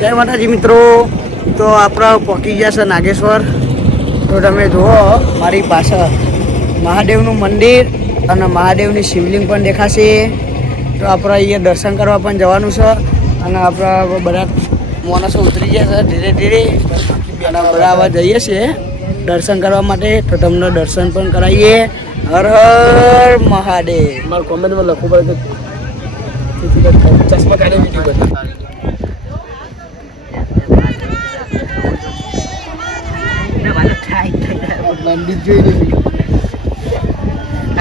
જય માતાજી મિત્રો. તો આપણે પહોંચી ગયા છે નાગેશ્વર. તો તમે જુઓ મારી પાછળ મહાદેવનું મંદિર અને મહાદેવની શિવલિંગ પણ દેખાશે. તો આપણે અહીંયા દર્શન કરવા પણ જવાનું છે અને આપણા બધા માણસો ઉતરી ગયા છે ધીરે ધીરે અને બધા આવા જઈએ છીએ દર્શન કરવા માટે. તો તમને દર્શન પણ કરાવીએ. હર હર મહાદેવ. મારા કોમેન્ટમાં લખવું પડે ચશ્મા કાઢે વિડીયો બતાવે. મંદિર જોઈ નથી.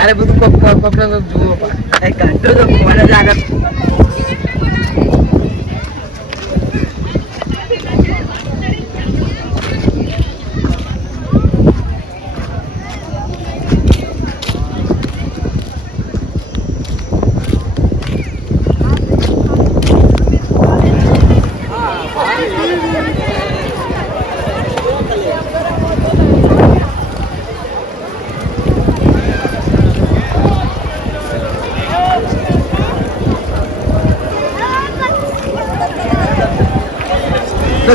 અરે બધું કપડા જુઓ કાઢો તો કોને જ આગળ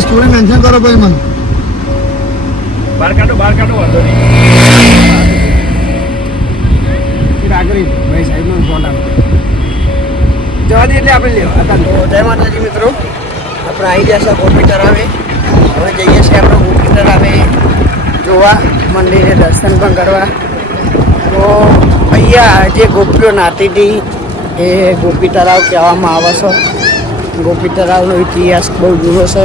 સ્ટોરી મેન્શન કરો ભાઈ મને. બહાર કાઢો વાંધો નહીં. આગળ ભાઈ સાહેબનો ફોન આવે જવા દે એટલે આપણે લેવા. જય માતાજી મિત્રો. આપણે આવી ગયા છે કોમ્પ્યુટર આવે. હવે જઈએ છીએ આપણે કોમ્પ્યુટર આવે જોવા, મંદિરે દર્શન પણ કરવા. તો અહીંયા જે ગોપીઓ નાતી હતી એ ગોપી તળાવ કહેવામાં આવે છે. ગોપી તળાવનો ઇતિહાસ બહુ જૂનો છે.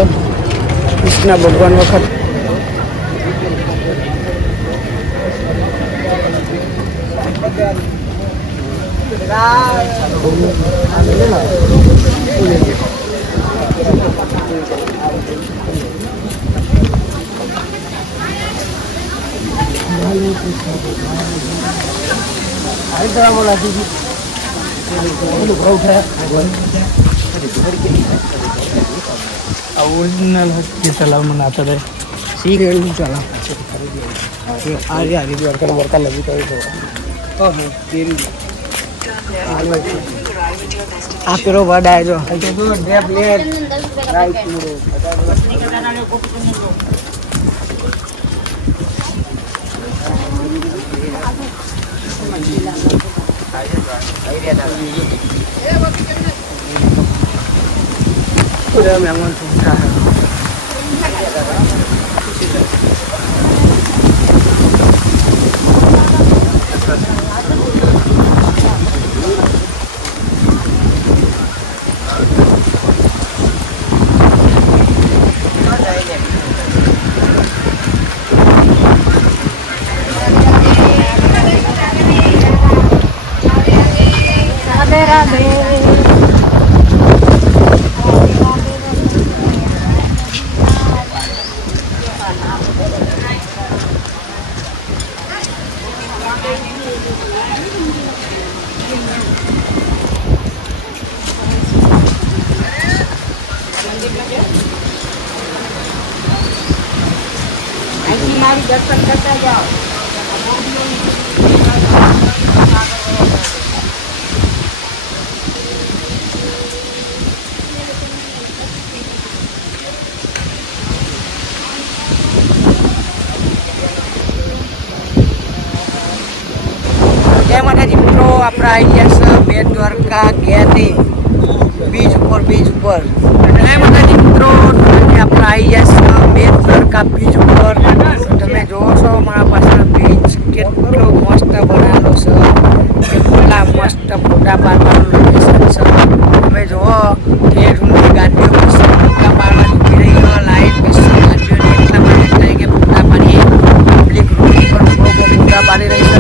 કૃષ્ણ ભગવાન વખત ओरिजिनल के तलाव में आता है सी रेल चला आगे आगे वर्कर वर्कर लगी तो આ પેલો વડ આવ્યો મહેમાન દર્શન કરતા જાઓ. જય માતાજી મિત્રો. આપણે આવી ગયા છે બેટ દ્વારકા ગેટે બીચ ઉપર. જય માતાજી મિત્રો. આપણે આવી ગયા છે બેટ દ્વારકા બીચ ઉપર. તમે જોવો છો મારા પાછળ બીચ કેટલો મસ્ત બનાવેલો છે. કેટલા મસ્ત ફોટા પાડવાનું લોકેશન છે. તમે જુઓ ઠેર ઊંધી ગાડીઓ ફોટા પાડવા ઉભી રહી હોય. લાઈટ બેસી ગાડીઓને એટલા માટે થાય કે ફોટા પાડીએ. પબ્લિક રોડ પર ફોટા પાડી રહી છે.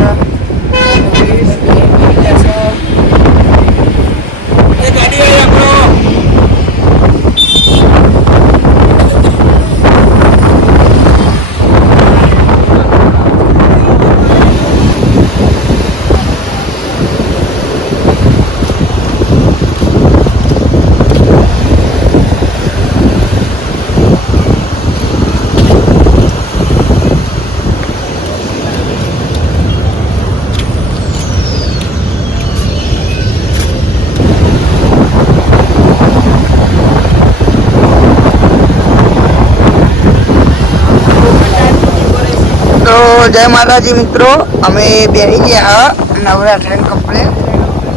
જય માતાજી મિત્રો, અમે બેસી ગયા નવરાત્રી કમ્પ્લેટ.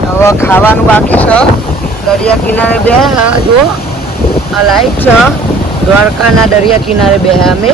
હવે ખાવાનું બાકી છે. દરિયા કિનારે બે જો આ લાઈટ છે. દ્વારકાના દરિયા કિનારે બે અમે.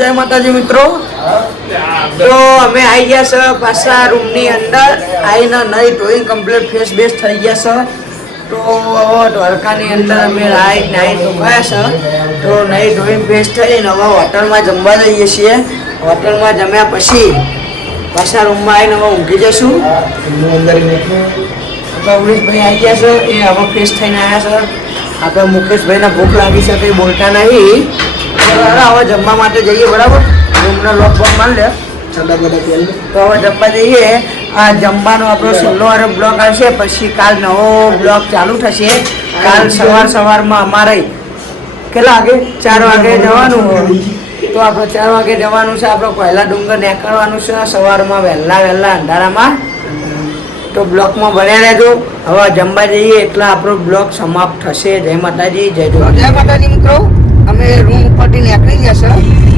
જય માતાજી મિત્રો, તો અમે આવી ગયા છે પાછા રૂમની અંદર. આવીને નહીં ધોઈને કમ્પ્લીટ ફેસ બેસ થઈ ગયા છે. તો હવે દ્વારકાની અંદર અમે નાઈ ધોયા છે. તો નહીં ધોઈને ફેસ થઈને હવે હોટલમાં જમવા જઈએ છીએ. હોટલમાં જમ્યા પછી પાછા રૂમમાં આવીને હવે ઊંઘી જશું. ઉમેશભાઈ આવી ગયા છે, એ હવે ફ્રેશ થઈને આવ્યા છે. આપણે મુકેશભાઈને ભૂખ લાગી છે, કંઈ બોલતા નહીં. હવે જમવા માટે જઈએ, બરાબર? રૂમનો લોક બોક મારી લે. તો હવે જમવા જઈએ. આ જમવાનો આપણો છેલ્લો વાળો બ્લોક આવશે, પછી કાલ નવો બ્લોક ચાલુ થશે. કાલ સવારમાં અમારે કેટલા વાગે? 4 વાગે જવાનું હોય. તો આપણે 4 વાગે જવાનું છે. આપણે પહેલા ડુંગર નીકળવાનું છે સવારમાં વહેલા અંધારામાં. તો બ્લોકમાં બન્યા રહેજો. હવે જમવા જઈએ એટલે આપણો બ્લોક સમાપ્ત થશે. જય માતાજી, જય માતાજી મિત્રો, અમે રૂમ ઉપરથી નીકળી ગયા છે.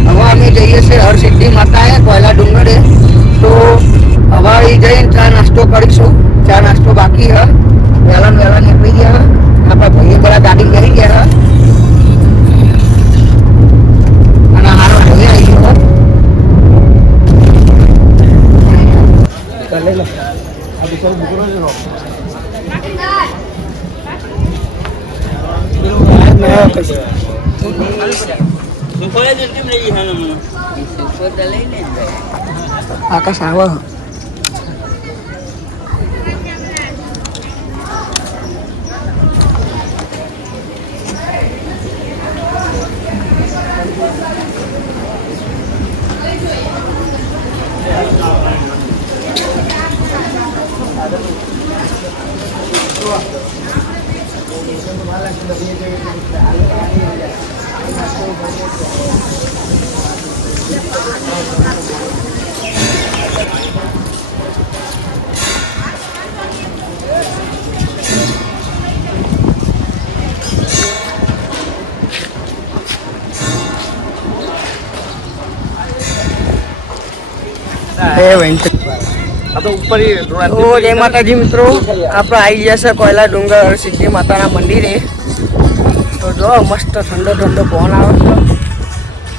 હવે અમે જઈએ છીએ હરસિદ્ધિ માતાએ પહેલા ડુંગરે. તો હવે એ જઈને ચા નાસ્તો કરીશું. ચા નાસ્તો બાકી હ. વહેલા નીકળી ગયા. આપણા ભાઈ બધા ગાડી બેસી ગયા. અને હારો ભાઈ આવી ગયો. આકાશ આવો. જય માતાજી મિત્રો, આપણે આવી ગયા છે કોયલા ડુંગર સિદ્ધિ માતાના મંદિરે. તો જો મસ્ત ઠંડો પવન આવે છે.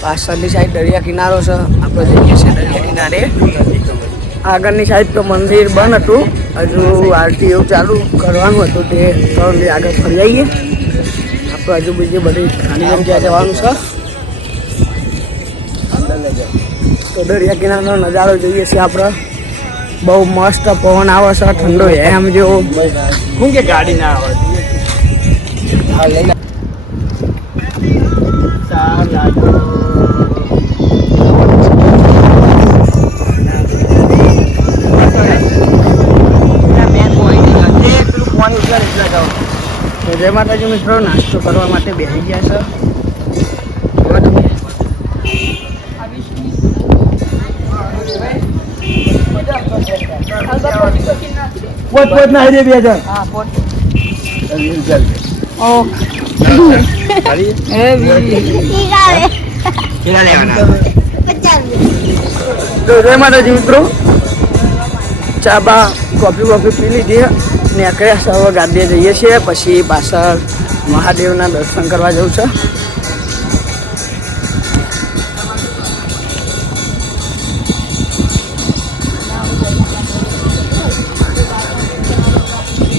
પાછળની સાઈડ દરિયા કિનારો છે. આપણે જઈએ છીએ દરિયા કિનારે. આગળની સાઈડ તો મંદિર બંધ હતું. હજુ આરતી એવું ચાલુ કરવાનું હતું. તે થોડી આગળ ફરી જઈએ. આપણે હજુ બીજી બધી ખાલી જગ્યાએ જવાનું છે. તો દરિયા કિનારનો નજારો જોઈએ છીએ આપણે. બહુ મસ્ત પવન આવે છે, ઠંડો એમ જેવો. શું કે ગાડી ના આવે. જય માતાજી મિત્રો, નાસ્તો કરવા માટે બેસી ગયા છે. પોત ના દે 2000. હા પોત. ઓ જય માતાજી મિત્રો, ચા બા કોફી પી લીધી ને આખરે સવા ગાડીએ જઈએ છીએ. પછી પાછળ મહાદેવના દર્શન કરવા જવું છે.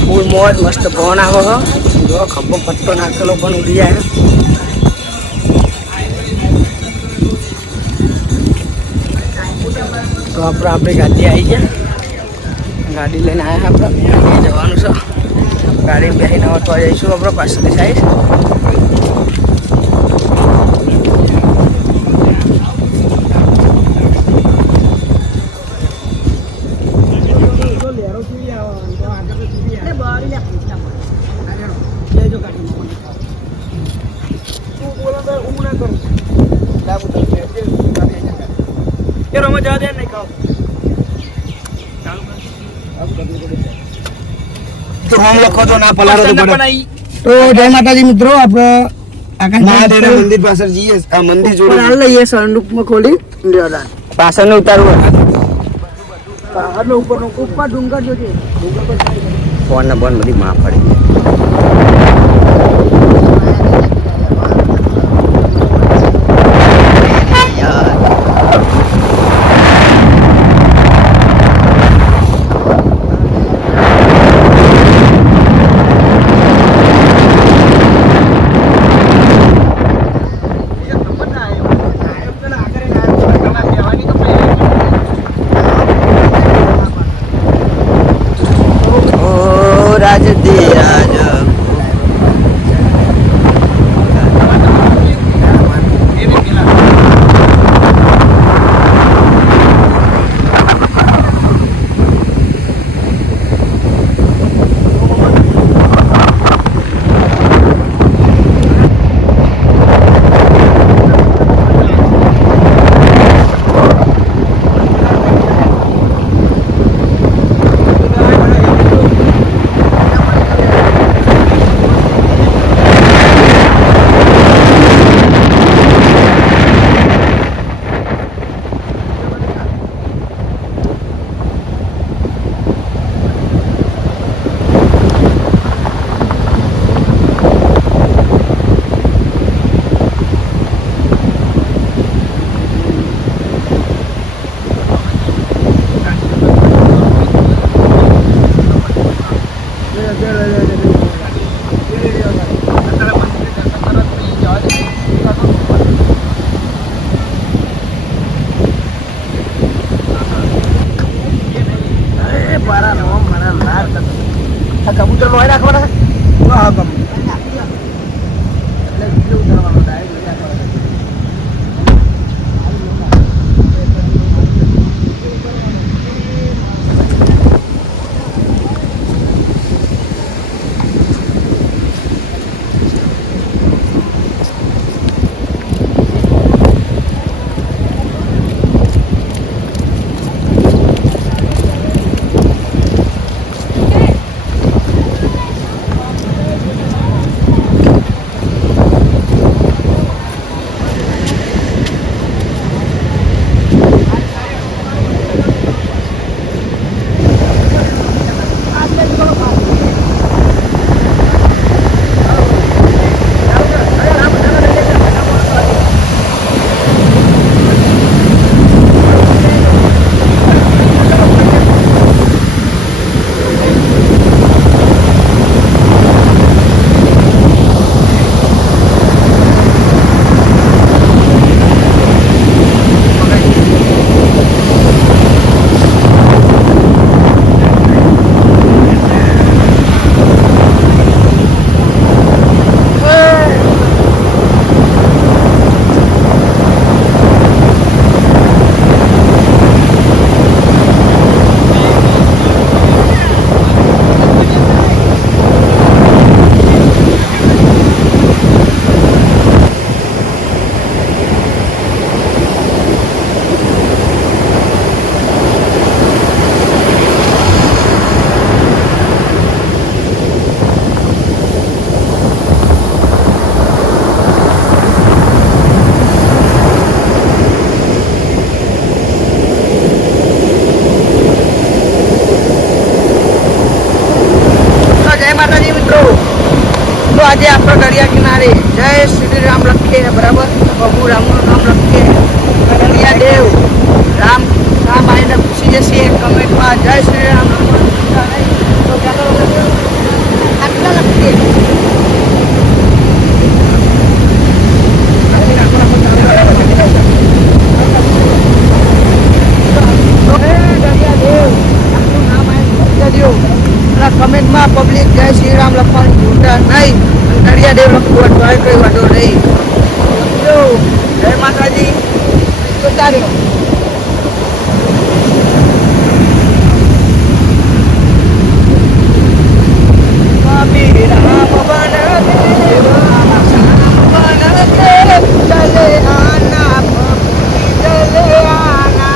ફૂલ મોજ મસ્ત પવન આવે છે. જો ખભો પટ્ટો નાખેલો પણ ઉડી જાય. તો આપણી ગાડી આવી ગયા, ગાડી લઈને આવ્યા આપણે જવાનું છે. ગાડીમાં બેસીને વટવા જઈશું આપણે પાછળની સાઈડ. તો જય માતાજી મિત્રો, આપણે મંદિર પાછળ જઈએ. આ મંદિર જોડે હાલ લઈએ સંદૂકમાં ખોલી પાછળ ને ઉતારવું ઉપર ડુંગર જોજે. ફોન ને બોન બધી માં પડી. કબૂતર લોહી રાખવાના. હા આજે આપણે દરિયા કિનારે જય શ્રી રામ લખીએ બરાબર. પ્રભુ રામનું નામ લખીએ, દરિયા દેવ રામ રામ આવીને પૂછી જશે કમેન્ટમાં જય શ્રી રામ. આટલા લખીએ. તો કમેન્ટમાં પબ્લિક જય શ્રી રામ લખવાનું ભૂલતા નહીં. નડિયા દેવ લખવું હોય તો કઈ વાંધો નહીં. લખજો. જય માતાજી. જોતા રહ્યો. સ્વામી રામ બન દેવ શ્યામ બન દેવ ચલે આના પગી ચલે આના.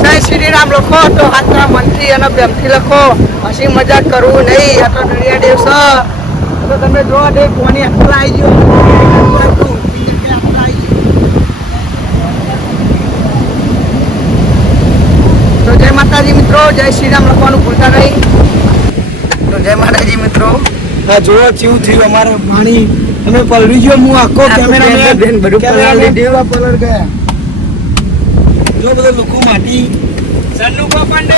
જય શ્રી રામ લખો તો હાથના મનથી અને પ્રેમથી લખો. હસી મજાક કરવું નહીં. આ તો નડિયા દેવ છે તો તમે જો દે કોની આટલા આવી ગયો. તો જય માતાજી મિત્રો. જય શ્રી રામ લખવાનું ભૂલતા નહીં. તો જય માતાજી મિત્રો. આ જોવા જેવું થયું અમારે પાણી અમે પલળી ગયો. હું આખો કેમેરામેન બધું પલર ગયા. જો બધા લોકો માટી સન્નુખો પાંડે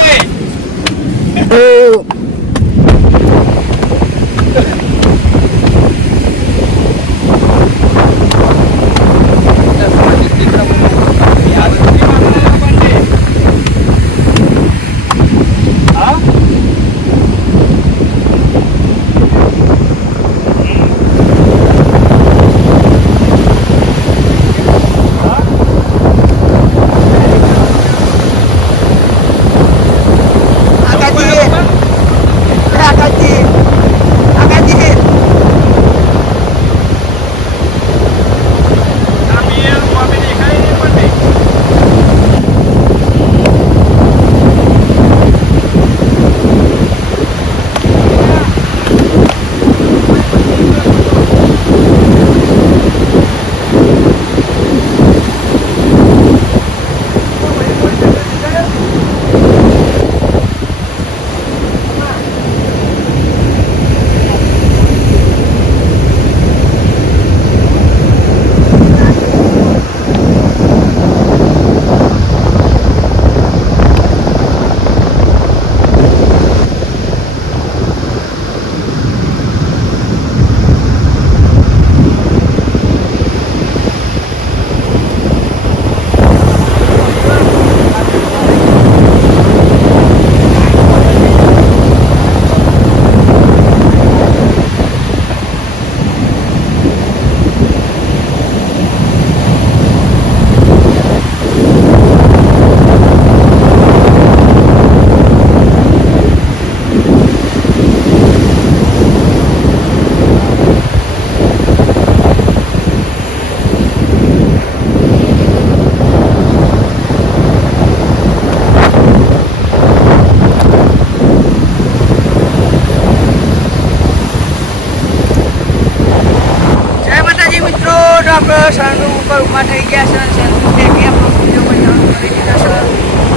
આપણે સનરૂફ ઉપર ઊભા થઈ ગયા છે. સનરૂફ કે આપણો વિડીયો બનાવવાનું કરી દીધા છે.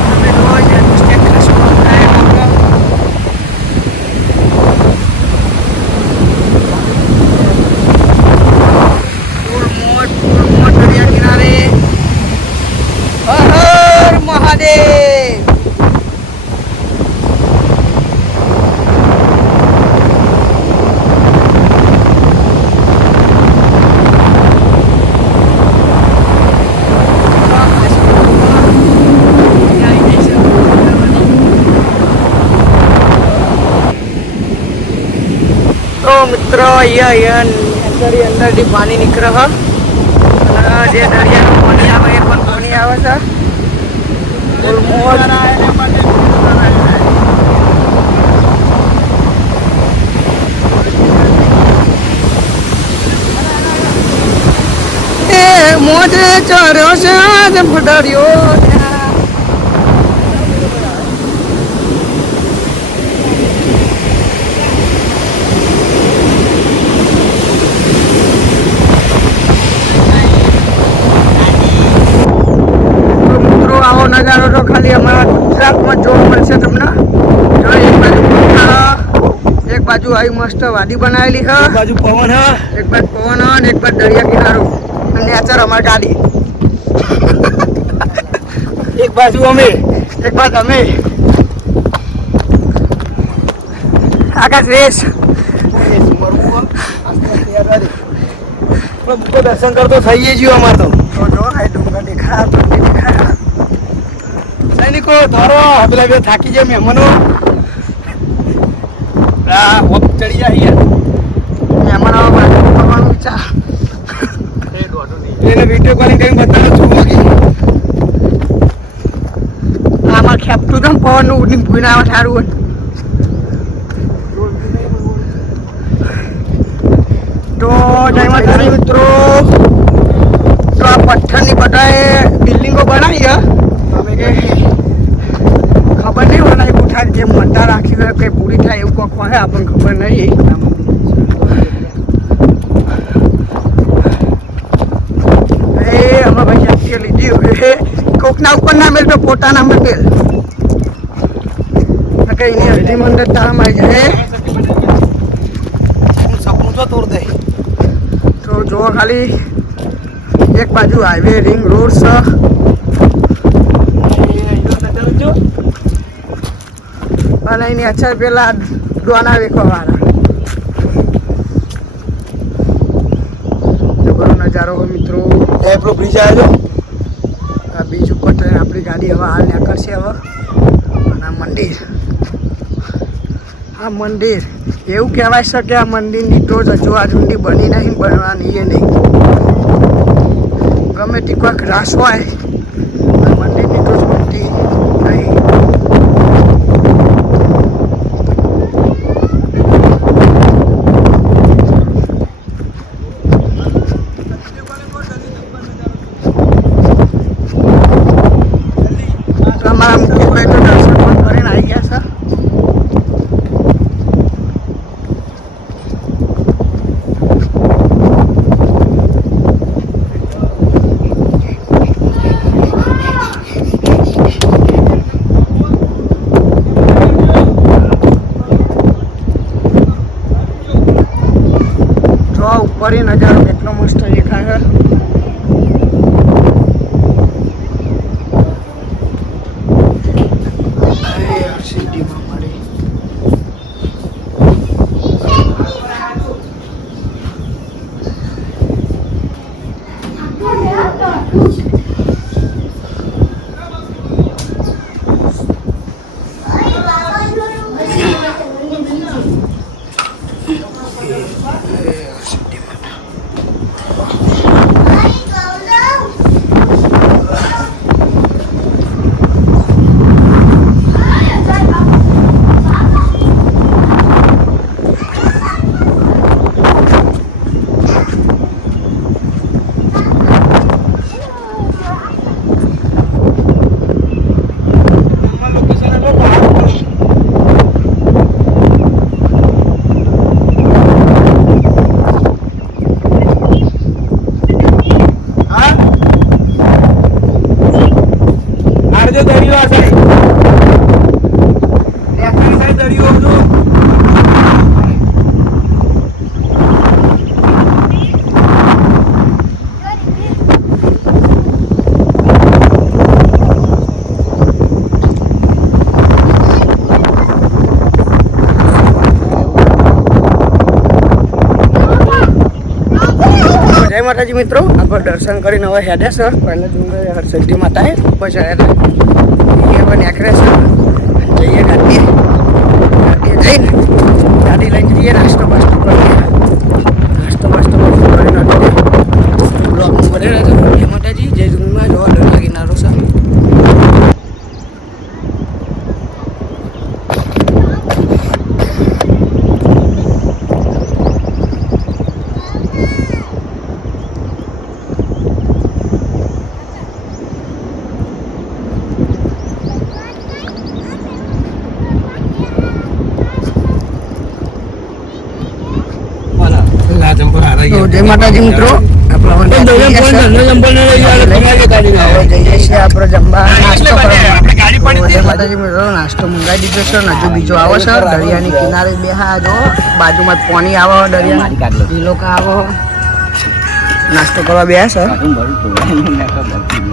તમે રોજ સ્ટેક ખાસો બનાવ્યા આપણો. ફૂલ મોટ દરિયા કિનારે. હર હર મહાદેવ. તો મિત્રો અહીંયા અંદરથી પાણી નીકળે છે. અને જે દરિયાનું પાણી આવે એ પણ પાણી આવે છે. મોજે ચર્યો છે ફટાર્યો. આવો નજારો તો ખાલી અમારા ગુજરાતમાં જોવા મળશે તમને. જો એક બાજુ પથ્થર, એક બાજુ આવી મસ્ત વાડી બનાવેલી છે, એક બાજુ પવન હ, એક બાજુ પવન અને એક બાજુ દરિયા કિનારો અને નેચર અમારી ગાડી. એક બાજુ અમે, એક બાજુ અમે આકાશ રેસ. દર્શન કરતો થઈએ છીએ અમારે તો. જો આ ડુંગર દેખાયા. સૈનિકો ધારો પેલા બે થાકી જાય મહેમાનો ચડી જાય મહેમાનો કરવાનું વિચાર. એને વિડીયો કોલિંગ કરીને બતાવે જોવો કે આમાં ખેપતું તો પવનનું ઉડીને ભૂઈને આવે સારું હોય. તો જય માતાજી મિત્રો. તો આ પથ્થરની બધાએ બિલ્ડિંગો બનાવી છે. ખબર નહીં બનાવી પૂછા જે મતા રાખી હોય કે પૂરી થાય એવું કોક હોય આપણને ખબર નહીં. એ આમાં ભાઈ શક્તિ લીધી હોય કોકના ઉપર ના મેળ તો પોતાના મેળ. કઈ નહીં અડધી મંડળ તાળામ આવી જાય. સપનું તો તોડ દે. તો જો ખાલી એક બાજુ હાઈવે રિંગ રોડ છે અને એની અસર પેલા ડોના વેખવા વાળા. જબરો નજારો હોય મિત્રો. આપણો બ્રિજ આવ્યો. આ બીજ ઉપર ટ્રેન આપણી ગાડી હવે હાલ નીકળશે હવે. અને આ મંદિર, આ મંદિર એવું કહેવાય છે કે આ મંદિરની ટોચ હજુ આ ઊંડી બની નહીં, બનવાની એ નહીં. ગમે તે કોઈક રાસ હોય આ મંદિરની ટોચ બનતી નહીં. અમારા મુકેશભાઈ તો દર્શન પણ કરીને આવી ગયા છે. જો ઉપર એ નજારો કેટલો મસ્ત દેખાય છે. જય માતાજી મિત્રો, આપણે દર્શન કરીને હવે હેડે સર પહેલા ડુંગર હરસિદ્ધિ માતાએ ઉપર ચડ્યા હતા હવે નીકળે છે જઈએ ગાડી જઈને ગાડી લઈને જઈએ નાસ્તો બાસ્તો કરીએ કરીને બ્લોકમાં ભરે રહે છે જય માતાજી જય ડુંગરમાં જોવા ડર કિનારો છે તો જય માતાજી મિત્રો આપણે જઈએ છીએ આપણે જમવા નાસ્તો કરવા જય માતાજી મિત્રો નાસ્તો મંગાવી દીધો છે હજુ બીજો આવો છે દરિયાની કિનારે બેહા જો બાજુમાં જ પાણી આવો દરિયા એ લોકો આવો નાસ્તો કરવા બેહા છે